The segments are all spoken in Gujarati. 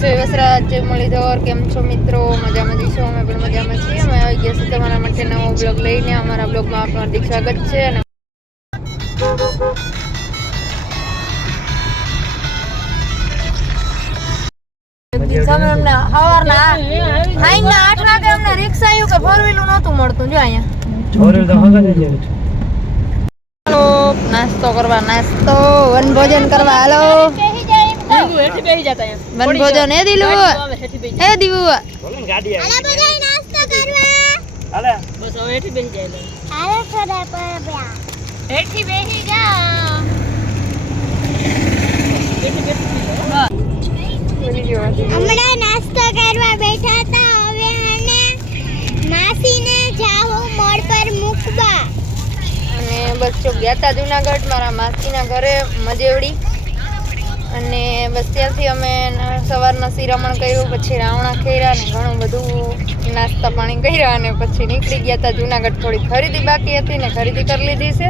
વસરાજ મુરલીધર કેમ છો મિત્રો? મજામાં છો? અમે પણ મજામાં છીએ. અમે આવી ગયા છીએ તમારા માટે નવો બ્લોગ લઈને. અમારા બ્લોગમાં આપનું હાર્દિક સ્વાગત છે. અને સવારના 8 વાગે અમને રિક્ષા આવ્યું કે ફોર વ્હીલર નહોતું મળતું. જો અહીંયા નાસ્તો કરવા, વન ભોજન કરવા. હાલો વન ભોજન. હે દિલુ, હે દીવુ, ગાડી હાલો બધાય નાસ્તો કરવા. હાલે બસ હવે હેઠી બેસી જાય. હાલો થોડા પર હેઠી બેસી જાઓ. હમણાં નાસ્તો કરવા બેઠા હતા. હવે અને માસીને જાવું મોડ પર મૂકવા. અને બસ જો ગયા હતા જુનાગઢ મારા માસીના ઘરે મજેવડી. અને બસ ત્યાંથી અમે સવારના શિરામણ કર્યું, પછી રાવણા ખેર્યા ને ઘણું બધું નાસ્તા પાણી કર્યા. અને પછી નીકળી ગયા હતા જુનાગઢ. થોડી ખરીદી બાકી હતી ને ખરીદી કરી લીધી છે.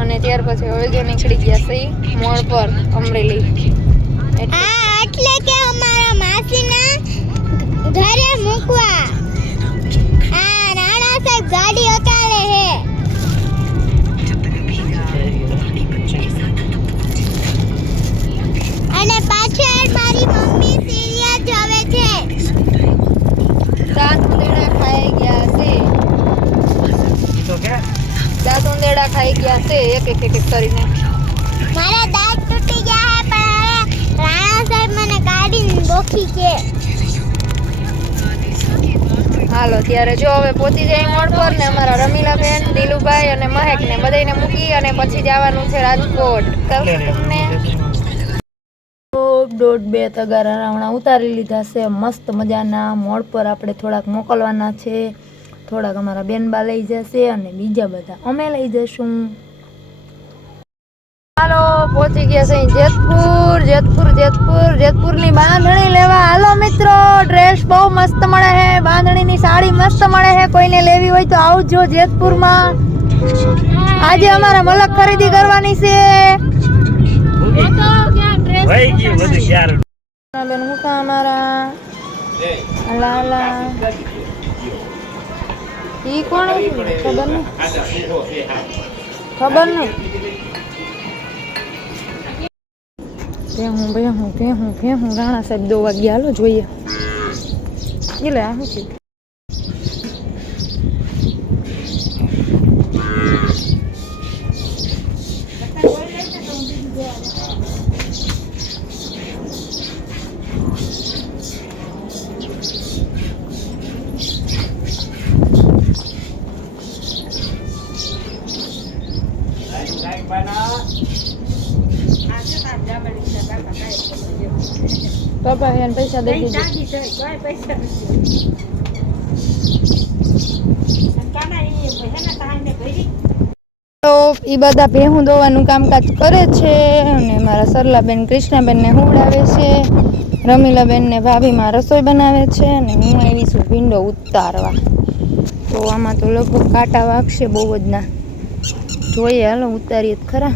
અને ત્યાર પછી હવે જો નીકળી ગયા છે મોડ પર અમરેલી. એટલે કે અમારા માસીના ઘરે મૂકવા. આ રાણા સાહેબ ગાડી હકાલે હે. અને પાછળ મારી મમ્મી સિરિયલ જોવે છે. દાંત ઉંદેડા ખાઈ ગયા છે. તો કે દાંત ઉંદેડા ખાઈ ગયા છે એક કરીને. મારા દાંત તૂટી ગયા હે, પણ રાણા સાહેબ મને કાઢીને બોખી કે. હાલો ત્યારે જો હવે પહોંચી જાય મોડ પર ને અમારા રમીલાબેન, દિલુભાઈ અને મહેક ને બધાને મૂકી અને પછી જવાનું છે રાજકોટ. તમને 1.5 તગારા રાવણા ઉતારી લીધા છે. મસ્ત મજાના મોડ પર આપણે થોડાક મોકલવાના છે. થોડાક અમારા બેનબા લઈ જશે અને બીજા બધા અમે લઈ જશું. હાલો પહોંચી ગયા છે જેતપુરની બાંધણી લેવા. હાલો મિત્રો, ડ્રેસ બહુ મસ્ત મળે છે. બાંધણીની સાડી મસ્ત મળે છે. કોઈને લેવી હોય તો આવજો જેતપુરમાં. આજે અમારા મલક ખરીદી કરવાની છે. બેન મુકા અમારા લાલા ઈ કોણ ખબર નહીં. ભેહું રાણા સાહેબ 2 વાગ્યા. હાલો જોઈએ. એટલે આ શું છે? પાપા એને પૈસા દઈ દીધા. તો એ બધા ભેહું દોવાનું કામકાજ કરે છે. અને મારા સરલાબેન કૃષ્ણાબેનને હુવડાવે છે. રમીલાબેનને ભાભીમાં રસોઈ બનાવે છે. અને હું આવી છું ભીંડો ઉતારવા. તો આમાં તો લગભગ કાંટા વાગશે બહુ જ ના. જોઈએ હાલો ઉતારીએ જ ખરા.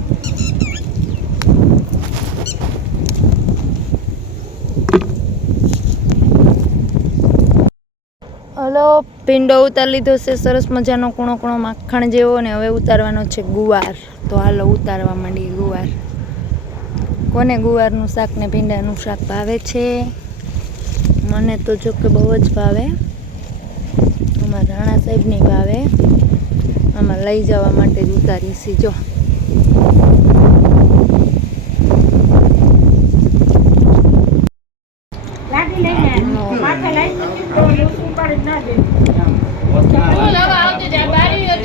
હલો ભીંડો ઉતારી લીધો છે સરસ મજાનો કૂણો કૂણો માખણ જેવો. ને હવે ઉતારવાનો છે ગુવાર. તો હાલો ઉતારવા માંડીએ ગુવાર. કોને ગુવારનું શાક ને ભીંડાનું શાક ભાવે છે? મને તો જો કે બહુ જ ભાવે. અમારા રાણા સાહેબની ભાવે. આમાં લઈ જવા માટે જ ઉતારી છે. જો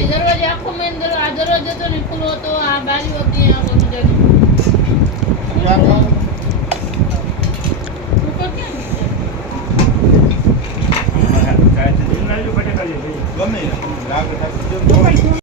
દરવાજો આખો મેન દરવાજો હતો ને ખુલ્લો હતો. આ બારી હતી.